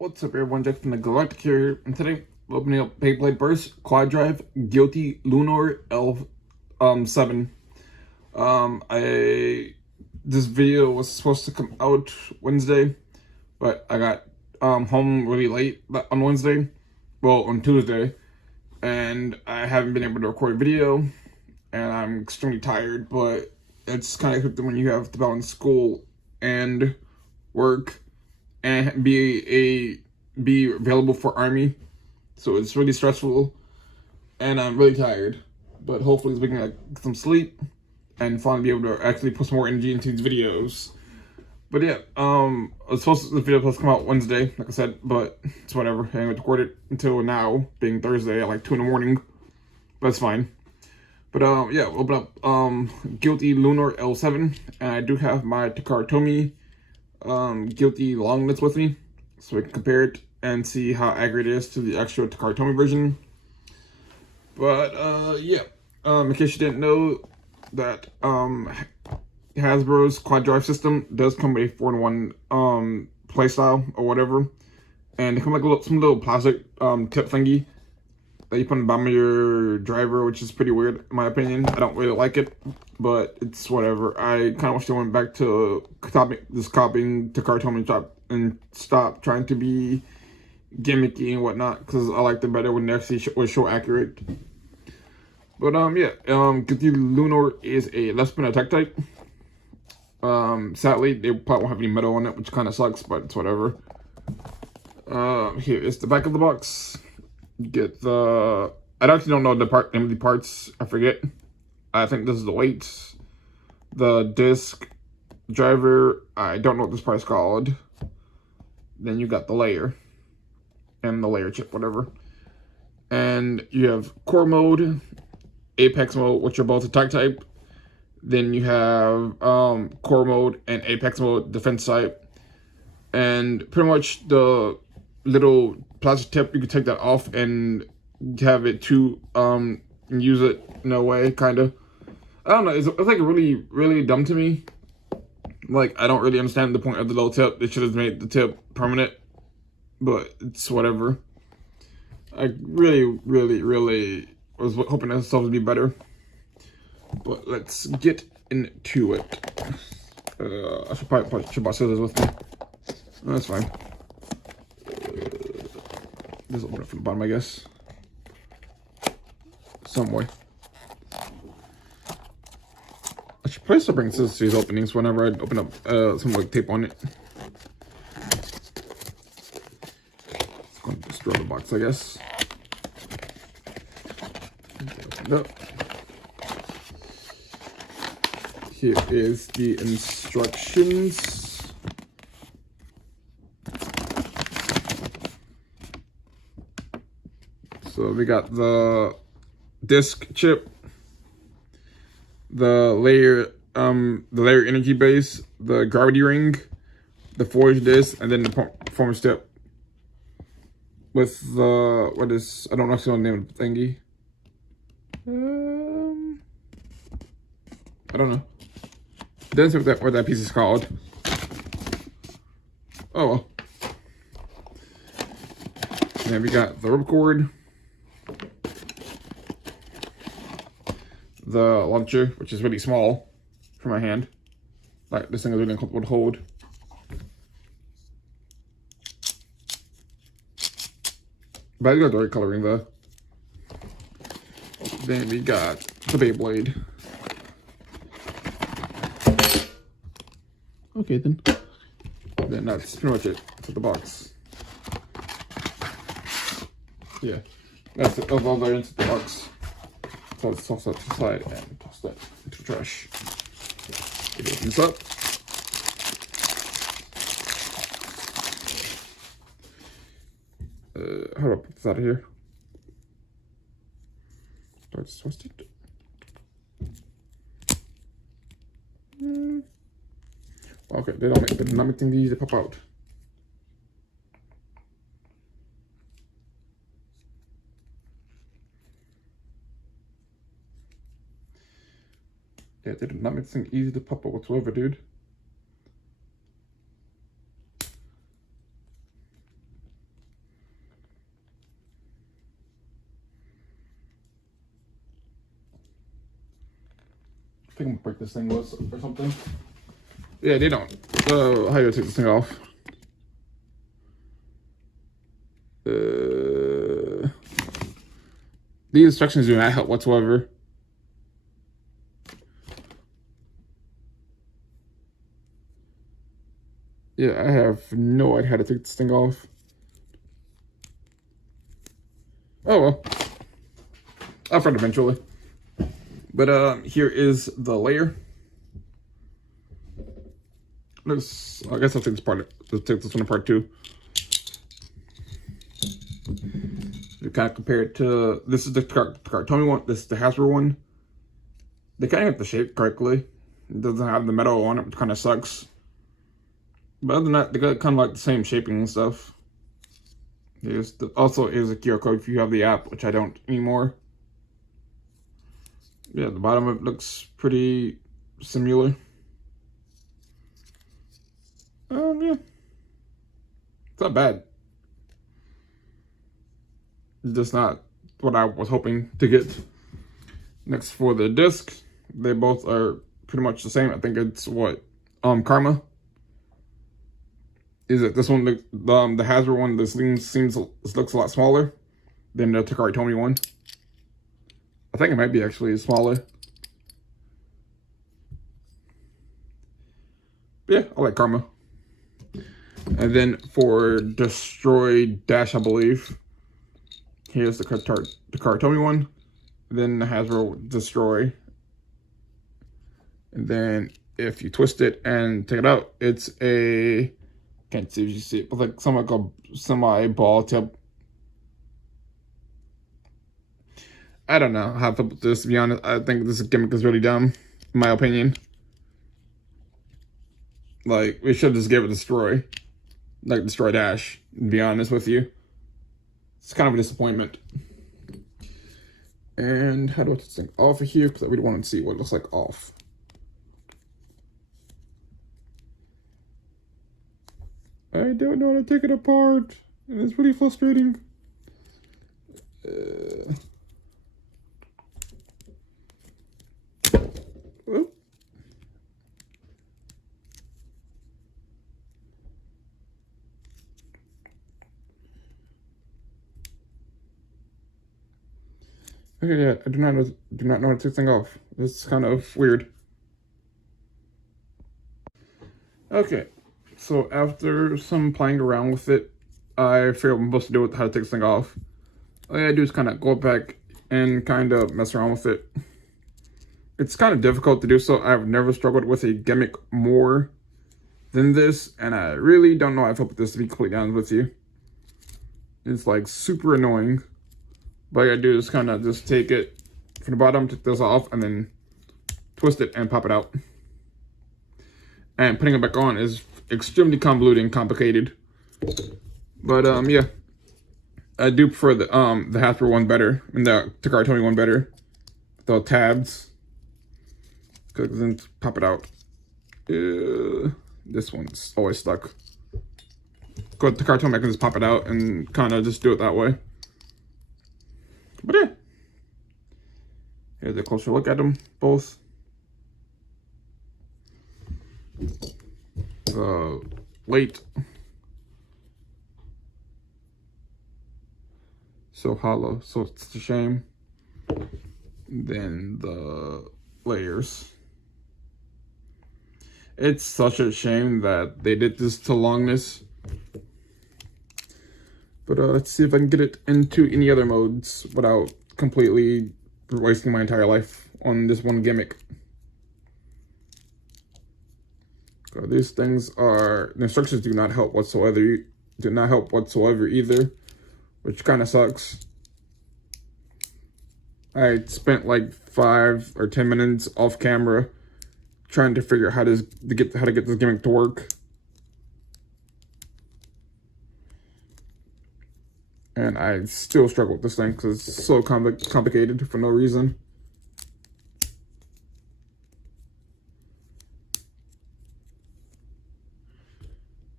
What's up everyone, Jack from the Galactic here, and today we're opening up BeyBlade Burst Quad Drive Gaurdie Luinor L7. This video was supposed to come out Wednesday, but I got home really late on Wednesday, well on Tuesday, and I haven't been able to record a video, and I'm extremely tired, but it's kind of when you have to balance school and work and be available for Army, so it's really stressful, and I'm really tired. But hopefully we can get some sleep and finally be able to actually put some more energy into these videos. But yeah, the video was supposed to come out Wednesday, like I said, but it's whatever. I haven't recorded it until now, being Thursday at like 2 in the morning. But it's fine. But yeah, we'll open up Gaurdie Luinor L7, and I do have my Takara Tomy Gaurdie longlets with me, so we can compare it and see how accurate it is to the actual Takara Tomy version. But yeah, in case you didn't know, that Hasbro's quad drive system does come with a 4-in-1 playstyle or whatever, and they come like some little plastic tip thingy that you put on the bottom of your driver, which is pretty weird in my opinion. I don't really like it, but it's whatever. I kind of wish they went back to copying Takara Tomy shop and stop trying to be gimmicky and whatnot, because I liked it better when they actually was so accurate. But yeah, Gaurdie Luinor is a left spin attack type. Sadly, they probably won't have any metal on it, which kind of sucks, but it's whatever. Here is the back of the box. You get the, I actually don't know the name of the parts, I forget. I think this is the weights, the disc, driver, I don't know what this part is called. Then you got the layer, and the layer chip, whatever. And you have core mode, apex mode, which are both attack type. Then you have core mode and apex mode, defense type. And pretty much the little plastic tip, you can take that off and have it to use it in a way, kind of. I don't know, it's like really dumb to me. Like, I don't really understand the point of the little tip. They should have made the tip permanent, but it's whatever. I really was hoping that stuff would be better. But let's get into it. I should probably put my scissors with me. No, that's fine. Just open it from the bottom, I guess. Some way. I should probably start bringing scissors to these openings whenever I open up some like tape on it. It's going to destroy the box, I guess. Open it up. Here is the instructions. So we got the disc chip, the layer energy base, the gravity ring, the forge disc, and then the performance tip. With the I don't know if you know the name of the thingy. I don't know. That's what that piece is called. Oh well. And then we got the ripcord, the launcher, which is really small for my hand. Like, this thing is really uncomfortable to hold. But I got the right coloring though. Then we got the BeyBlade. Okay then. Then that's pretty much it for the box. Yeah, that's it. Of all variants of the box. So let's toss that to the side and toss that into the trash. It opens up. How do I put this out of here? Do I just twist it? Okay, they don't make things easy to pop out. Yeah, they did not make things easy to pop out whatsoever, dude. think I'm gonna break this thing was or something. Yeah, they don't. How do I take this thing off? These instructions do not help whatsoever. Yeah, I have no idea how to take this thing off. Oh well. I'll find it eventually. But here is the layer. I guess I'll take this part. Let's take this one apart too. You kind of compare it to this is the Cartoni one. This is the Hasbro one. They kind of get the shape correctly. It doesn't have the metal on it, which kind of sucks. But other than that, they got kind of like the same shaping and stuff. Also is a QR code if you have the app, which I don't anymore. Yeah, the bottom of it looks pretty similar. Yeah. It's not bad. Just not what I was hoping to get. Next for the disc, they both are pretty much the same. I think it's what Karma. Is it this one? The Hasbro one. This looks a lot smaller than the Takara Tomy one. I think it might be actually smaller. Yeah, I like Karma. And then for Destroy Dash, I believe. Here's the Karatomi one. Then the Hasbro Destroy. And then if you twist it and take it out, it's a, can't see if you see it, but like somewhat like a semi-ball tip. I don't know how to put this, to be honest. I think this gimmick is really dumb, in my opinion. Like, we should just give it Destroy. Like Destroy Dash, to be honest with you. It's kind of a disappointment. And how do I take this thing off of here? Because I really want to see what it looks like off. I don't know how to take it apart. And it's really frustrating. Whoop. Okay, yeah, I do not know how to take this thing off. It's kind of weird. Okay, so after some playing around with it, I figured what I'm supposed to do with how to take this thing off. All I gotta do is kind of go back and kind of mess around with it. It's kind of difficult to do so. I've never struggled with a gimmick more than this, and I really don't know how I feel with this, to be completely honest with you. It's like super annoying. But all I gotta do is kind of just take it from the bottom, take this off, and then twist it and pop it out. And putting it back on is extremely convoluted and complicated. But yeah, I do prefer the Hasbro one better and the Takara Tomy one better. The tabs, because then pop it out. This one's always stuck. Go to Takara Tomy, I can just pop it out and kind of just do it that way. But yeah, here's a closer look at them both. Weight, so hollow, so it's a shame. Then the layers, it's such a shame that they did this to longness. But let's see if I can get it into any other modes without completely wasting my entire life on this one gimmick. So these things are, the instructions do not help whatsoever. Either, which kind of sucks. I spent like 5 or 10 minutes off camera trying to figure out how to get this gimmick to work. And I still struggle with this thing because it's so complicated for no reason.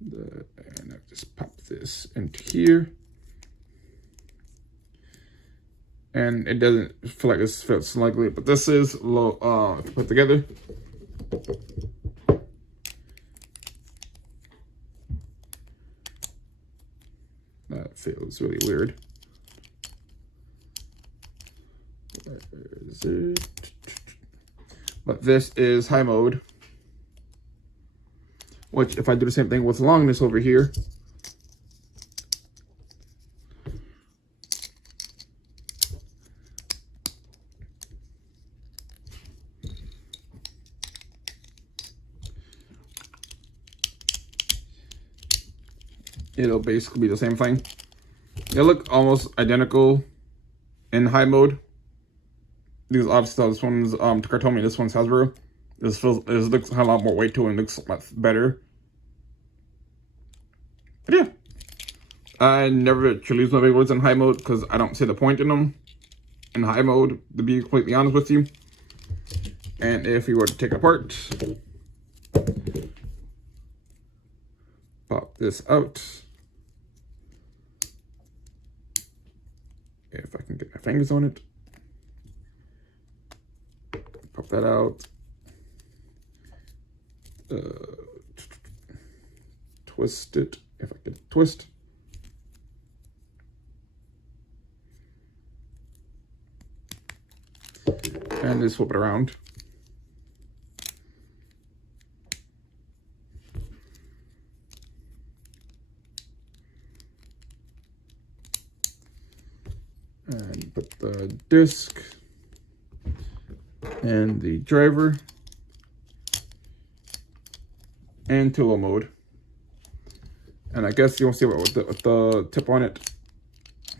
And I just pop this into here. and it doesn't feel like this fits likely, but this is a little to put together. That feels really weird. Where is it? But this is high mode, which if I do the same thing with longness over here, it'll basically be the same thing. They look almost identical in high mode. Because obviously this one's Cartomi, this one's Hasbro. This looks a lot more weight to it and looks much better. But yeah, I never choose my BeyBlades in high mode because I don't see the point in them in high mode, to be completely honest with you. And if we were to take it apart, pop this out. If I can get my fingers on it. Pop that out. Twist it, if I can twist. And just flip it around. And put the disc and the driver and turbo mode. And I guess you won't see it with the tip on it.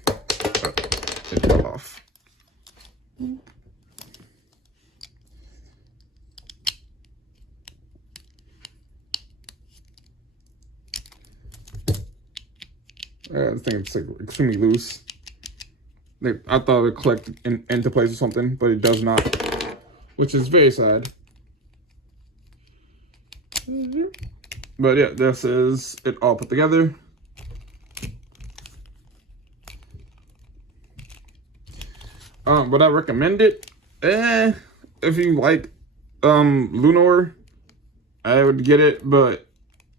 It fell off. I think it's like extremely loose. I thought it would collect into place or something, but it does not, which is very sad. But yeah, this is it all put together. Would I recommend it? If you like Luinor, I would get it, but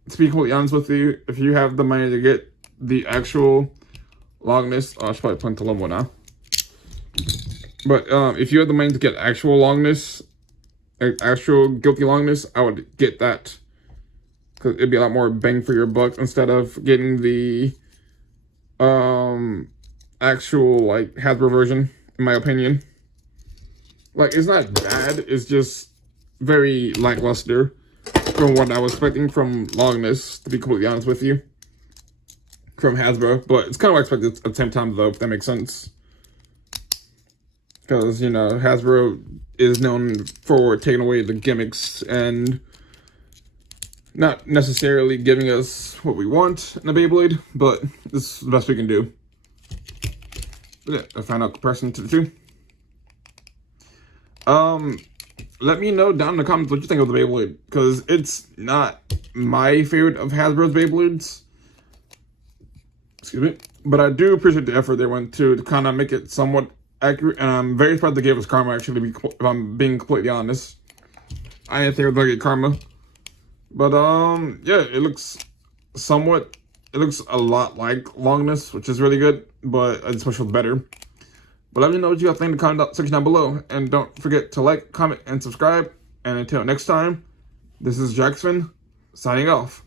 to be completely honest with you, if you have the money to get the actual longness, I should probably put into Lomo now. But if you have the money to get actual longness, actual guilty longness, I would get that. Because it'd be a lot more bang for your buck instead of getting the actual like Hasbro version, in my opinion. Like, it's not bad, it's just very lackluster from what I was expecting from longness, to be completely honest with you. From Hasbro, but it's kind of what I expected at the same time though, if that makes sense. Because, you know, Hasbro is known for taking away the gimmicks and not necessarily giving us what we want in a BeyBlade, but this is the best we can do. But yeah, a final comparison to the two. Let me know down in the comments what you think of the BeyBlade, because it's not my favorite of Hasbro's BeyBlades. Excuse me. But I do appreciate the effort they went to kind of make it somewhat accurate, and I'm very surprised they gave us Karma, actually, if I'm being completely honest. I didn't think it was going to get Karma. But, yeah, it looks a lot like longness, which is really good, but I just wish it was better. But let me know what you guys think in the comment section down below. And don't forget to like, comment, and subscribe. And until next time, this is Jackson, signing off.